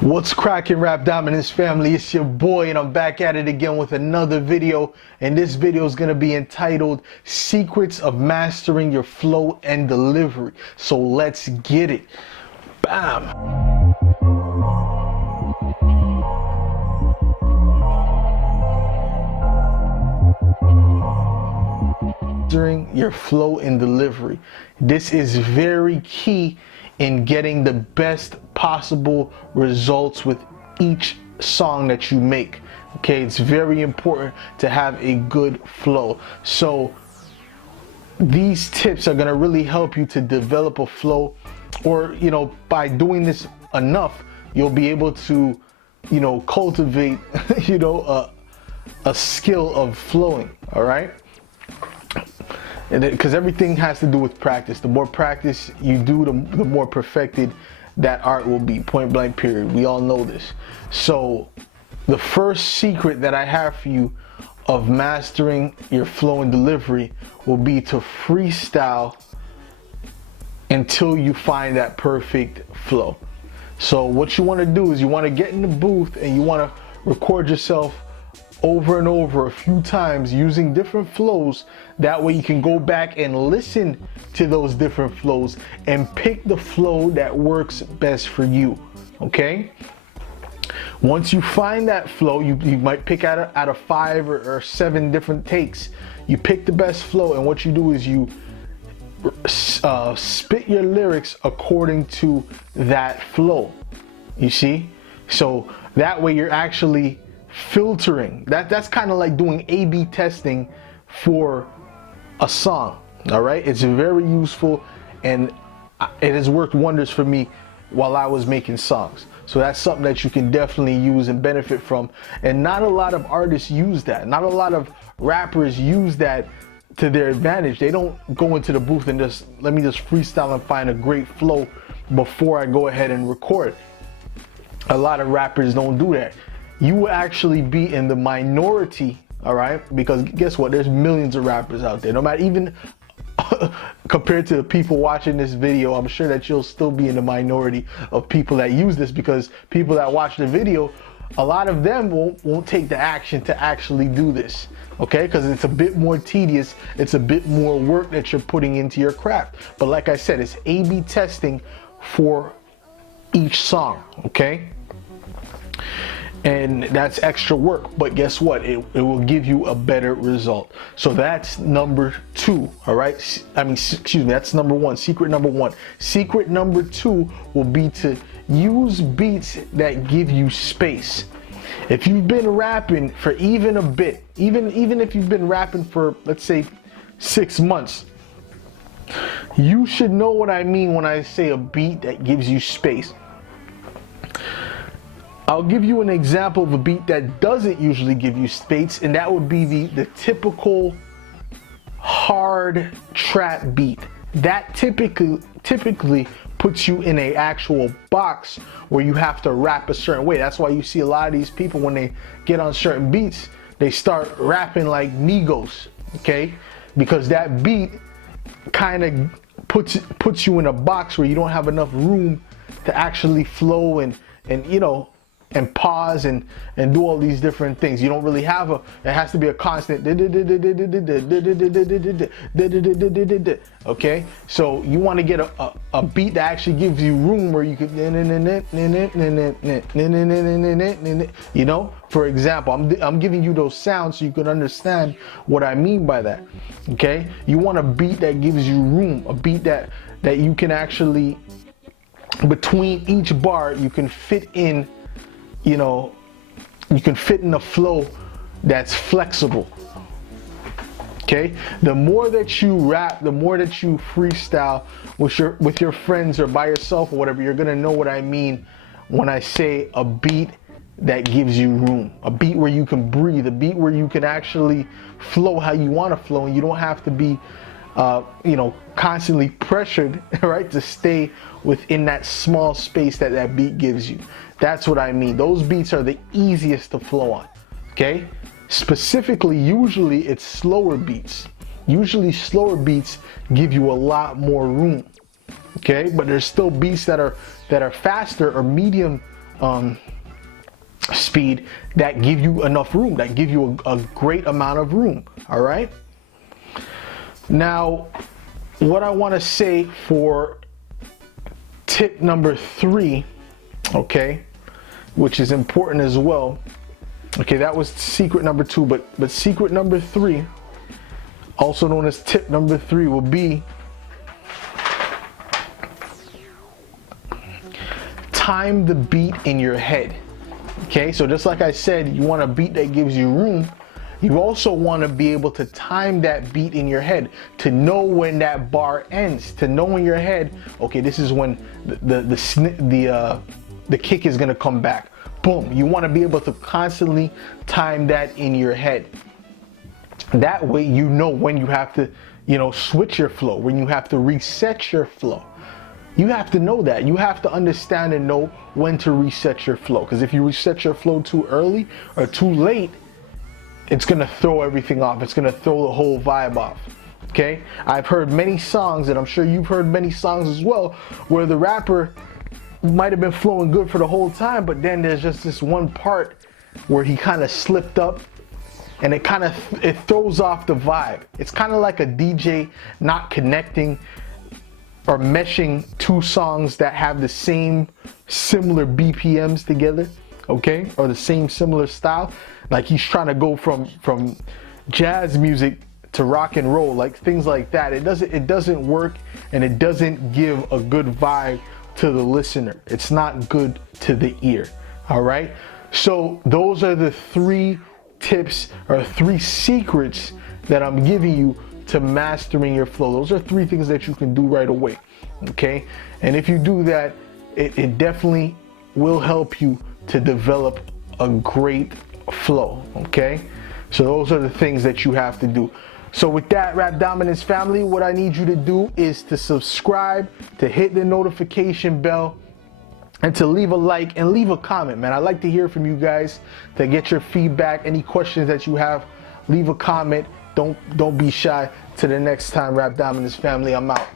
What's cracking, Rap Dominance family? It's your boy and I'm back at it again with another video, and this video is going to be entitled Secrets of Mastering Your Flow and Delivery. So let's get it. Bam! Mastering your flow and delivery. This is very key in getting the best possible results with each song that you make. Okay, it's very important to have a good flow. So these tips are going to really help you to develop a flow, or by doing this enough, you'll be able to cultivate a skill of flowing. All right, because everything has to do with practice. The more practice you do, the more perfected that art will be, point blank period. We all know this. So the first secret that I have for you of mastering your flow and delivery will be to freestyle until you find that perfect flow. So what you want to do is you want to get in the booth and you want to record yourself over and over a few times using different flows. That way you can go back and listen to those different flows and pick the flow that works best for you. Okay, once you find that flow, you might pick out of 5 or 7 different takes. You pick the best flow, and what you do is you spit your lyrics according to that flow. You see, so that way you're actually filtering. That's kind of like doing A/B testing for a song. All right, it's very useful, and it has worked wonders for me while I was making songs. So that's something that you can definitely use and benefit from. And not a lot of artists use that. Not a lot of rappers use that to their advantage. They don't go into the booth and just let me just freestyle and find a great flow before I go ahead and record. A lot of rappers don't do that. You will actually be in the minority, all right? Because guess what? There's millions of rappers out there. No matter, even compared to the people watching this video, I'm sure that you'll still be in the minority of people that use this, because people that watch the video, a lot of them won't take the action to actually do this, okay? Because it's a bit more tedious. It's a bit more work that you're putting into your craft. But like I said, it's A/B testing for each song, okay? And that's extra work, but guess what? It will give you a better result. So that's number 2, all right? Excuse me, that's number 1, secret number 1. Secret number 2 will be to use beats that give you space. If you've been rapping for even a bit, even if you've been rapping for, let's say, 6 months, you should know what I mean when I say a beat that gives you space. I'll give you an example of a beat that doesn't usually give you space, and that would be the typical hard trap beat. That typically puts you in an actual box where you have to rap a certain way. That's why you see a lot of these people, when they get on certain beats, they start rapping like Migos, okay? Because that beat kind of puts you in a box where you don't have enough room to actually flow and pause and do all these different things. You don't really have it has to be a constant, okay? So you want to get a beat that actually gives you room where you could, for example, I'm giving you those sounds so you can understand what I mean by that, okay? You want a beat that gives you room, a beat that you can actually, between each bar, you can fit in, you can fit in a flow that's flexible, okay? The more that you rap, the more that you freestyle with your friends or by yourself or whatever, you're gonna know what I mean when I say a beat that gives you room, a beat where you can breathe, a beat where you can actually flow how you want to flow, and you don't have to be constantly pressured, right, to stay within that small space that beat gives you. That's what I mean. Those beats are the easiest to flow on, okay? Specifically, usually it's slower beats. Usually slower beats give you a lot more room, okay? But there's still beats that are faster or medium speed that give you enough room, that give you a great amount of room. All right. Now, what I want to say for tip number 3, okay, which is important as well. Okay, that was secret number 2, but secret number 3, also known as tip number 3, will be time the beat in your head. Okay, so just like I said, you want a beat that gives you room. You also want to be able to time that beat in your head, to know when that bar ends, to know in your head, okay, this is when the kick is gonna come back. Boom. You want to be able to constantly time that in your head. That way, you know when you have to, switch your flow, when you have to reset your flow. You have to know that. You have to understand and know when to reset your flow. Because if you reset your flow too early or too late, it's going to throw everything off. It's going to throw the whole vibe off. Okay? I've heard many songs, and I'm sure you've heard many songs as well, where the rapper might have been flowing good for the whole time, but then there's just this one part where he kind of slipped up, and it throws off the vibe. It's kind of like a DJ not connecting or meshing two songs that have the same similar BPMs together, okay, or the same similar style. Like he's trying to go from jazz music to rock and roll, like things like that. It doesn't work, and it doesn't give a good vibe to the listener. It's not good to the ear. All right, so those are the 3 tips or 3 secrets that I'm giving you to mastering your flow. Those are 3 things that you can do right away. Okay, and if you do that, it definitely will help you to develop a great flow. Okay, so those are the things that you have to do. So with that, Rap Dominance family, what I need you to do is to subscribe, to hit the notification bell, and to leave a like and leave a comment, man. I'd like to hear from you guys, to get your feedback, any questions that you have. Leave a comment. Don't be shy. Till the next time, Rap Dominance family, I'm out.